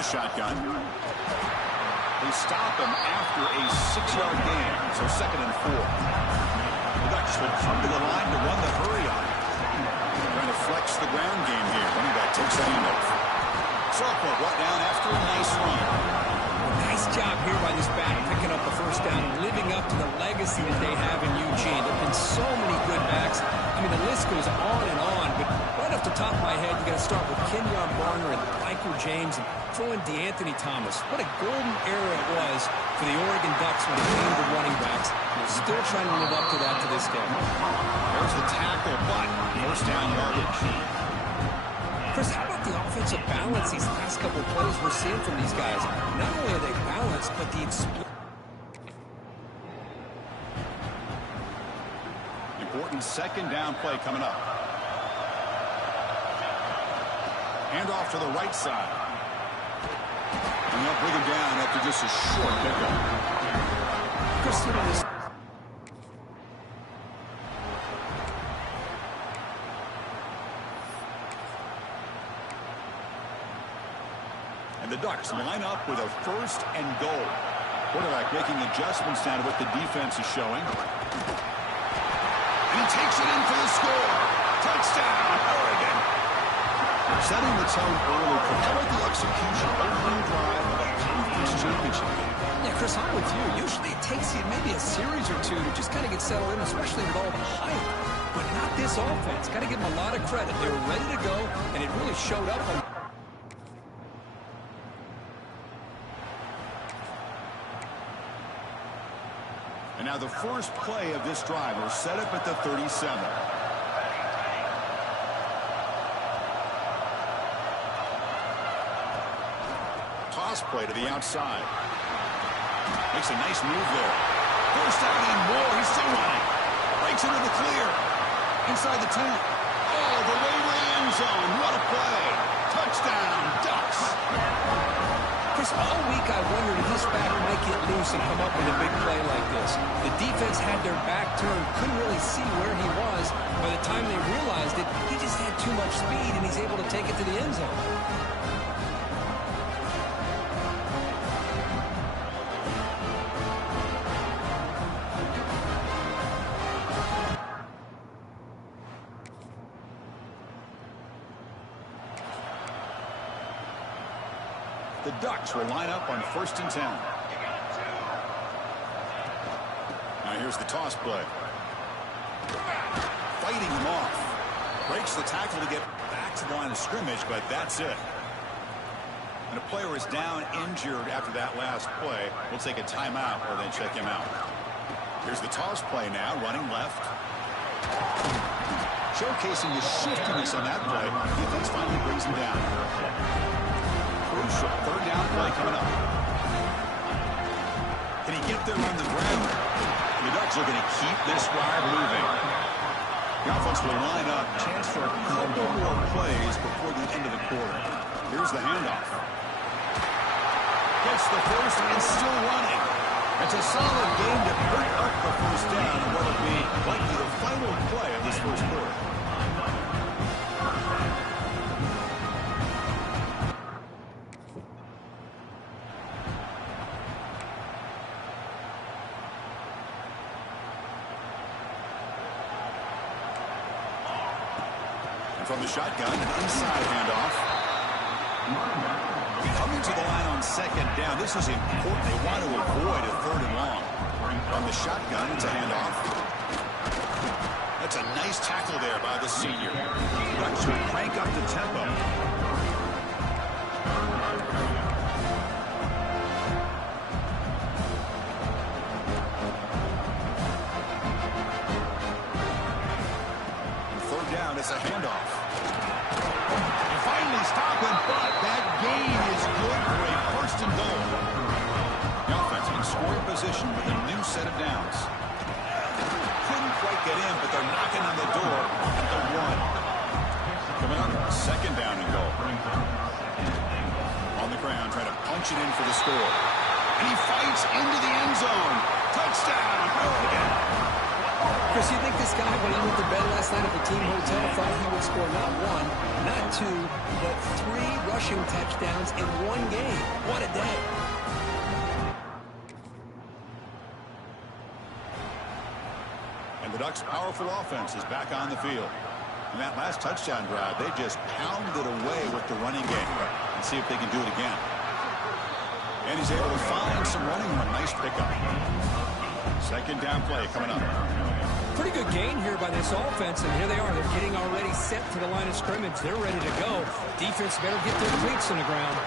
the shotgun. They stop him after a 6-yard gain, so 2nd and 4. The Ducks will come to the line to run the hurry on. Trying to flex the ground game here. Running back takes the handoff. Sophomore brought down after a nice run. Nice job here by this back, picking up the first down and living up to the legacy that they have in Eugene. There have been so many good backs. I mean, the list goes on and on, but right off the top of my head, you got to start with Kenyon Barner and Michael James and throw in DeAnthony Thomas. What a golden era it was for the Oregon Ducks when it came to running backs. They're still trying to live up to that to this day. There's the tackle, but first down yardage. Chris, how about the offensive balance these last couple of plays we're seeing from these guys? Not only are they balanced, but the important 2nd down play coming up. Hand off to the right side. And they'll bring him down after just a short pickup. Chris, you know this. The Ducks line up with a 1st and goal. Quarterback making adjustments now to what the defense is showing. And he takes it in for the score. Touchdown, Oregon. Setting the tone early. How about the execution? Opening drive of a conference championship game. Yeah, Chris, I'm with you. Usually it takes you maybe a series or two to just kind of get settled in, especially with all the hype. But not this offense. Got to give them a lot of credit. They were ready to go, and it really showed up on. And now the first play of this drive will set up at the 37. Toss play to the outside. Makes a nice move there. First down and more. He's still running. Breaks into the clear. Inside the 10. Oh, the way to the end zone. What a play. Touchdown, Ducks. Chris, all week I wondered if this back might get loose and come up with a big play like this. The defense had their back turned, couldn't really see where he was. By the time they realized it, he just had too much speed, and he's able to take it to the end zone. The Ducks will line up on 1st and 10. Now here's the toss play. Fighting him off. Breaks the tackle to get back to the line of scrimmage, but that's it. And a player is down injured after that last play. We'll take a timeout or then check him out. Here's the toss play now, running left. Showcasing the shiftiness on that play. Defense finally brings him down. Crucial 3rd down play coming up. Can he get there on the ground? The Ducks are going to keep this drive moving. The offense will line up. Chance for a couple more plays before the end of the quarter. Here's the handoff. Gets the first and still running. It's a solid game to pick up the first down and what will be likely the final play of this first quarter. From the shotgun, an inside handoff. Coming to the line on 2nd down. This is important. They want to avoid a 3rd and long. From the shotgun, it's a handoff. That's a nice tackle there by the senior. Ducks will crank up the tempo. It's a handoff. And finally stop him, but that gain is good for a 1st and goal. The offense in scoring position with a new set of downs. Couldn't quite get in, but they're knocking on the door at the 1. Coming up, 2nd down and goal. On the ground, trying to punch it in for the score. And he fights into the end zone. Touchdown, Oregon. Chris, you think this guy, when he went to bed last night at the team hotel, thought he would score not one, not two, but 3 rushing touchdowns in one game? What a day. And the Ducks' powerful offense is back on the field. In that last touchdown drive, they just pounded away with the running game. And see if they can do it again. And he's able to find some running room. Nice pickup. Second down play coming up. Pretty good gain here by this offense, and here they are. They're getting already set to the line of scrimmage. They're ready to go. Defense better get their cleats on the ground.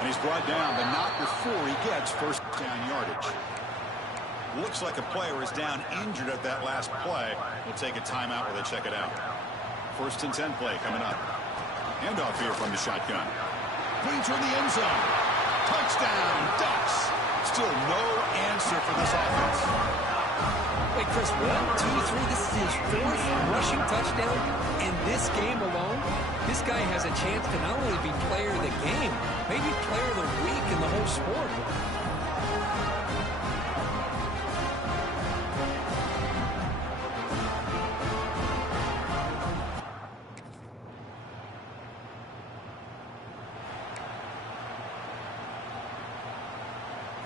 And he's brought down, but not before he gets first down yardage. Looks like a player is down injured at that last play. We'll take a timeout where they check it out. First and 10 play coming up. Handoff here from the shotgun. Brings her in the end zone. Touchdown, Ducks. Still no answer for this offense. Wait, Chris, 1, 2, 3. This is his 4th rushing touchdown in this game alone. This guy has a chance to not only be player of the game, maybe player of the week in the whole sport.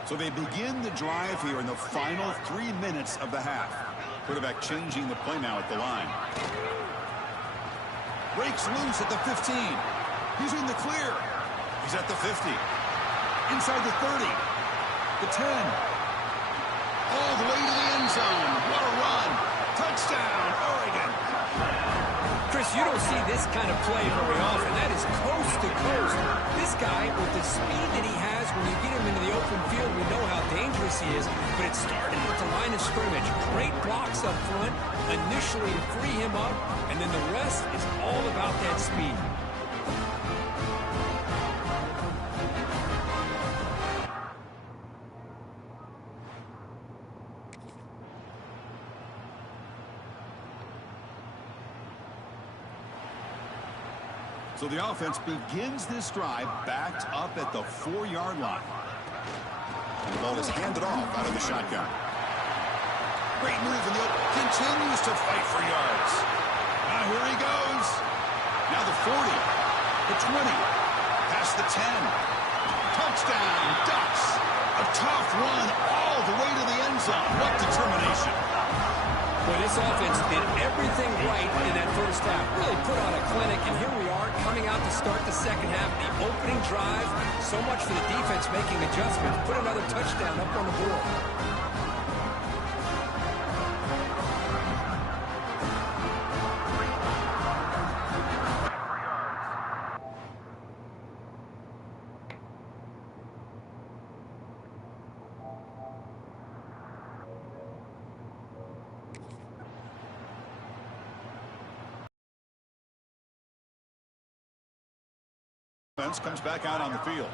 So they begin the drive here in the final 3 minutes of the half. Quarterback changing the play now at the line. Breaks loose at the 15. He's in the clear. He's at the 50. Inside the 30. The 10. All the way to the end zone. What a run. Touchdown, Oregon. Chris, you don't see this kind of play very often. That is coast to coast. This guy, with the speed that he has, when you get him into the open field, we know how dangerous he is, but it started at the line of scrimmage. Great blocks up front, initially to free him up, and then the rest is all about that speed. So the offense begins this drive backed up at the 4-yard line. The ball is handed off out of the shotgun. Great move in the open. Continues to fight for yards. Now here he goes. Now the 40. The 20. Past the 10. Touchdown, Ducks. A tough run all the way to the end zone. What determination. Well, this offense did everything right in that first half. Really put on a clinic, and here we are coming out to start the second half. The opening drive, so much for the defense making adjustments. Put another touchdown up on the board. Comes back out on the field.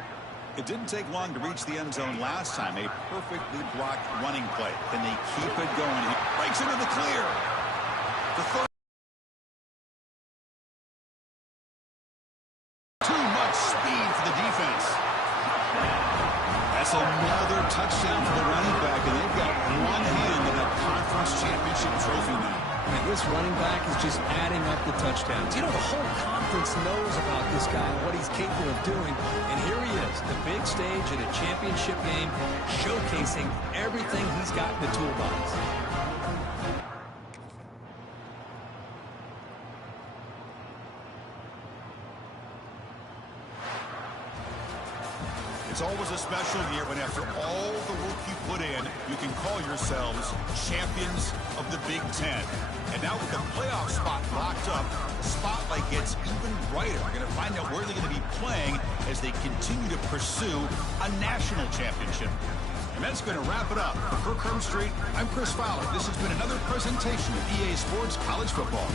It didn't take long to reach the end zone last time. A perfectly blocked running play. Can they keep it going? He breaks into the clear. The third. Too much speed for the defense. That's another touchdown for the running back, and they've got one hand in that conference championship trophy now. And this running back is just adding up the touchdowns. You know, the whole conference knows about this guy and what he's capable of doing. And here he is, the big stage in a championship game, showcasing everything he's got in the toolbox. It's always a special year when after all the work you put in, you can call yourselves champions of the Big Ten. And now with the playoff spot locked up, the spotlight gets even brighter. We're going to find out where they're going to be playing as they continue to pursue a national championship. And that's going to wrap it up. For Kirk Street, I'm Chris Fowler. This has been another presentation of EA Sports College Football.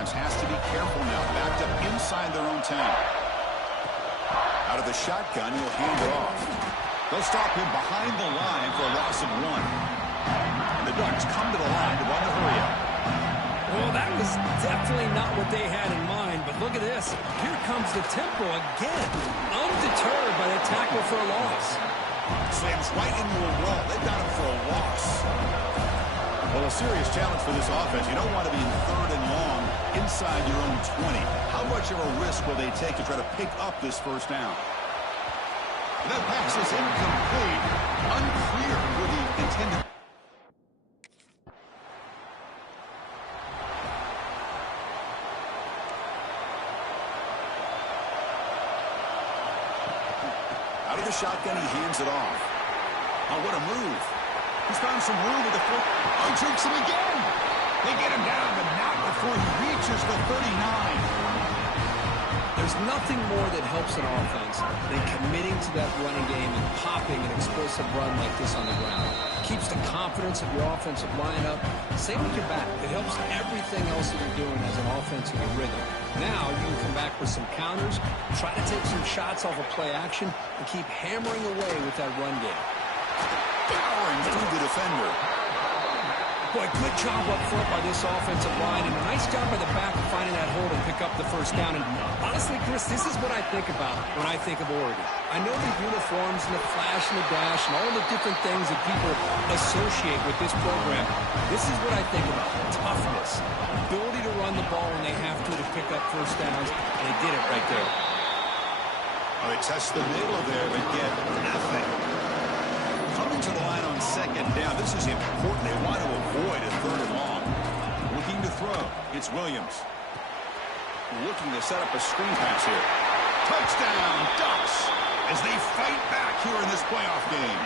offense has to be careful now. Backed up inside their own 10. Out of the shotgun, he'll hand it off. They'll stop him behind the line for a loss of 1. And the Ducks come to the line to run the hurry-up. Well, that was definitely not what they had in mind, but look at this. Here comes the tempo again, undeterred by the tackle for a loss. Slams right into a wall. They've got him for a loss. Well, a serious challenge for this offense. You don't want to be in 3rd and long inside your own 20. How much of a risk will they take to try to pick up this first down? And that pass is incomplete. Unclear who the intended. Out of the shotgun, he hands it off. Oh, what a move. He's found some room with the foot. Oh, jukes him again. They get him down, but not before he reaches the 39. There's nothing more that helps an offense than committing to that running game and popping an explosive run like this on the ground. It keeps the confidence of your offensive lineup. Same with your back. It helps everything else that you're doing as an offense in your rhythm. Now you can come back with some counters, try to take some shots off of play action, and keep hammering away with that run game. Powering through the defender. Boy, good job up front by this offensive line, and a nice job by the back of finding that hole and pick up the first down. And honestly, Chris, this is what I think about when I think of Oregon. I know the uniforms and the flash and the dash and all the different things that people associate with this program. This is what I think about. Toughness, ability to run the ball when they have to pick up first downs, and they did it right there. Well, they test the middle there, but get nothing. Coming to the line on 2nd down. This is important. They want to avoid a 3rd and long. Looking to throw. It's Williams. Looking to set up a screen pass here. Touchdown, Ducks, as they fight back here in this playoff game.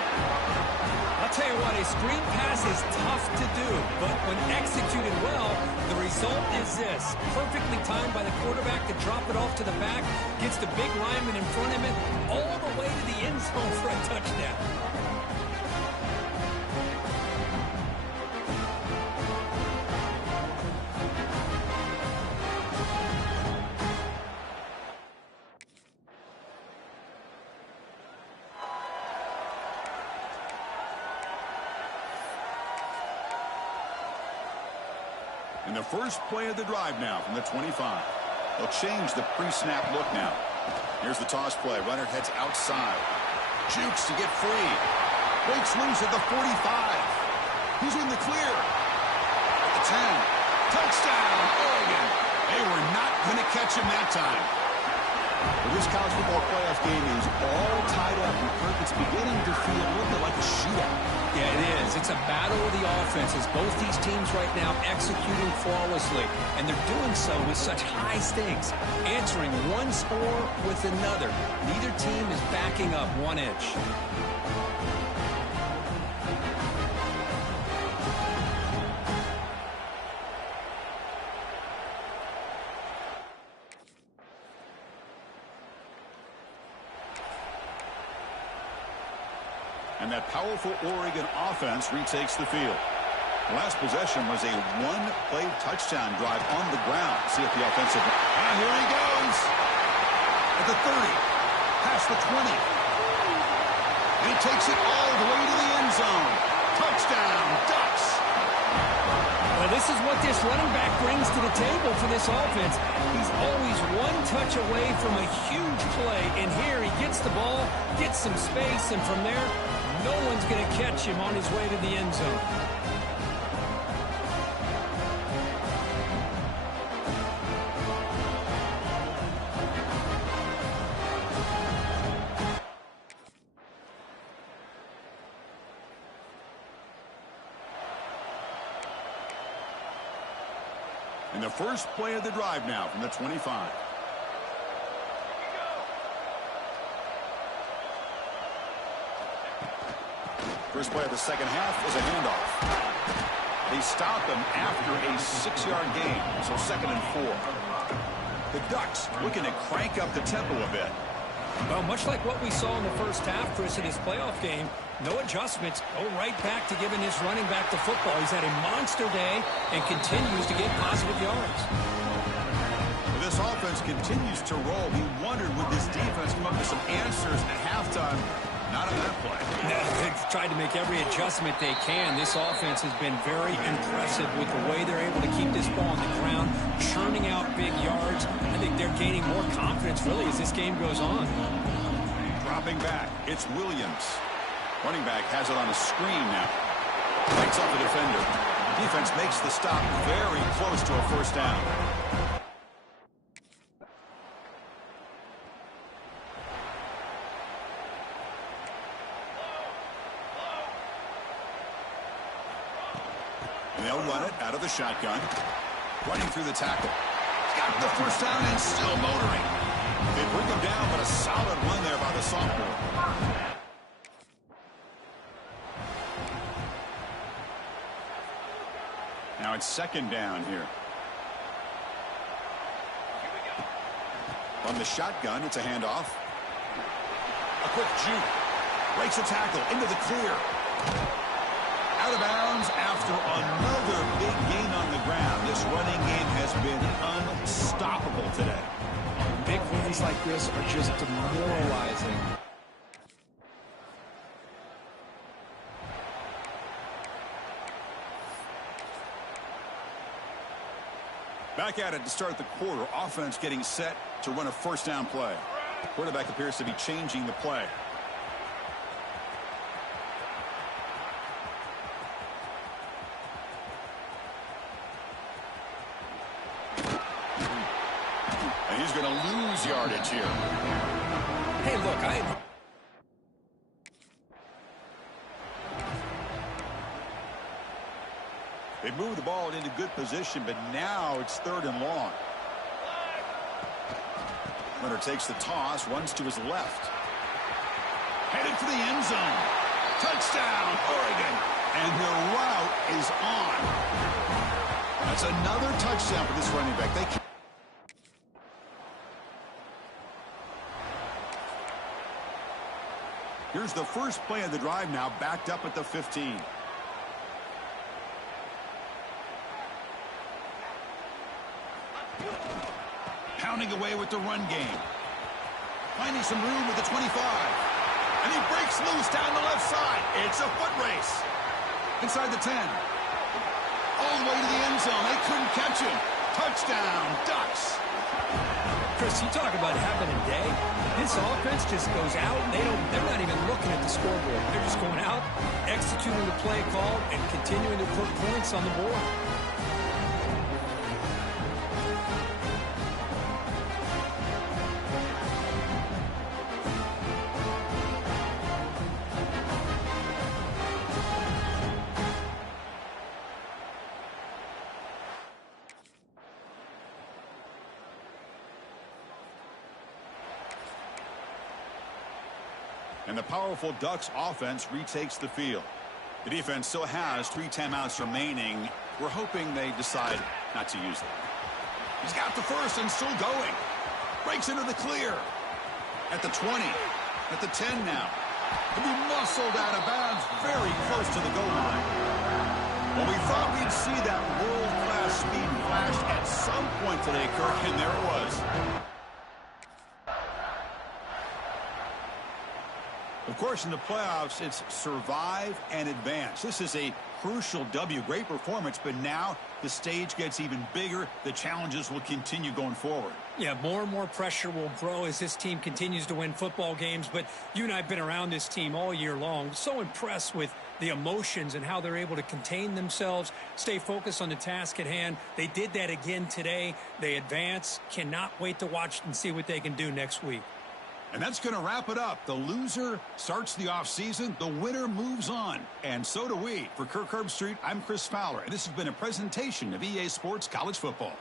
I'll tell you what, a screen pass is tough to do, but when executed well, the result is this. Perfectly timed by the quarterback to drop it off to the back, gets the big lineman in front of him, all the way to the end zone for a touchdown. In the first play of the drive now from the 25. They'll change the pre-snap look now. Here's the toss play. Runner heads outside. Jukes to get free. Breaks loose at the 45. He's in the clear. At the 10. Touchdown, Oregon. They were not going to catch him that time. Well, this college football playoff game is all tied up. And Kirk, it's beginning to feel a little bit like a shootout. Yeah, it is. It's a battle of the offenses. Both these teams right now executing flawlessly, and they're doing so with such high stakes, answering one score with another. Neither team is backing up 1 inch. And that powerful Oregon offense retakes the field. The last possession was a 1-play touchdown drive on the ground. See if the offensive... Ah, here he goes. At the 30. Past the 20. And he takes it all the way to the end zone. Touchdown, Ducks. Well, this is what this running back brings to the table for this offense. He's always one touch away from a huge play. And here he gets the ball, gets some space, and from there, no one's going to catch him on his way to the end zone. In the first play of the drive now from the 25. First play of the second half was a handoff. They stop him after a 6-yard gain, so 2nd and 4. The Ducks looking to crank up the tempo a bit. Well, much like what we saw in the first half, Chris, in his playoff game, no adjustments, go right back to giving his running back the football. He's had a monster day and continues to get positive yards. This offense continues to roll. We wondered, would this defense come up with some answers at halftime? Not on that play. No, they've tried to make every adjustment they can. This offense has been very impressive with the way they're able to keep this ball on the ground, churning out big yards. I think they're gaining more confidence, really, as this game goes on. Dropping back, it's Williams. Running back has it on a screen now. Breaks up the defender. Defense makes the stop very close to a first down. They'll run it out of the shotgun. Running through the tackle. Got the first down and still motoring. They bring him down, but a solid run there by the sophomore. Now it's second down here. On the shotgun, it's a handoff. A quick juke. Breaks a tackle into the clear. Out of bounds after another big gain on the ground. This running game has been unstoppable today. Big wins like this are just demoralizing. Back at it to start the quarter. Offense getting set to run a first down play. Quarterback appears to be changing the play. And he's going to lose yardage here. Hey, look, They move the ball into good position, but now it's third and long. Runner takes the toss, runs to his left. Headed for the end zone. Touchdown, Oregon. And their route is on. That's another touchdown for this running back. Here's the first play of the drive now, backed up at the 15. Pounding away with the run game. Finding some room with the 25. And he breaks loose down the left side. It's a foot race. Inside the 10. All the way to the end zone. They couldn't catch him. Touchdown, Ducks. Chris, you talk about having a day. This offense just goes out. They're not even looking at the scoreboard. They're just going out, executing the play call, and continuing to put points on the board. And the powerful Ducks offense retakes the field. The defense still has 3 timeouts remaining. We're hoping they decide not to use them. He's got the first and still going. Breaks into the clear. At the 20. At the 10 now. To be muscled out of bounds very close to the goal line. Well, we thought we'd see that world-class speed flash at some point today, Kirk, and there it was. Of course, in the playoffs, it's survive and advance. This is a crucial W. Great performance, but now the stage gets even bigger. The challenges will continue going forward. Yeah, more and more pressure will grow as this team continues to win football games. But you and I have been around this team all year long. So impressed with the emotions and how they're able to contain themselves, stay focused on the task at hand. They did that again today. They advance. Cannot wait to watch and see what they can do next week. And that's going to wrap it up. The loser starts the offseason. The winner moves on. And so do we. For Kirk Herbstreit, I'm Chris Fowler. And this has been a presentation of EA Sports College Football.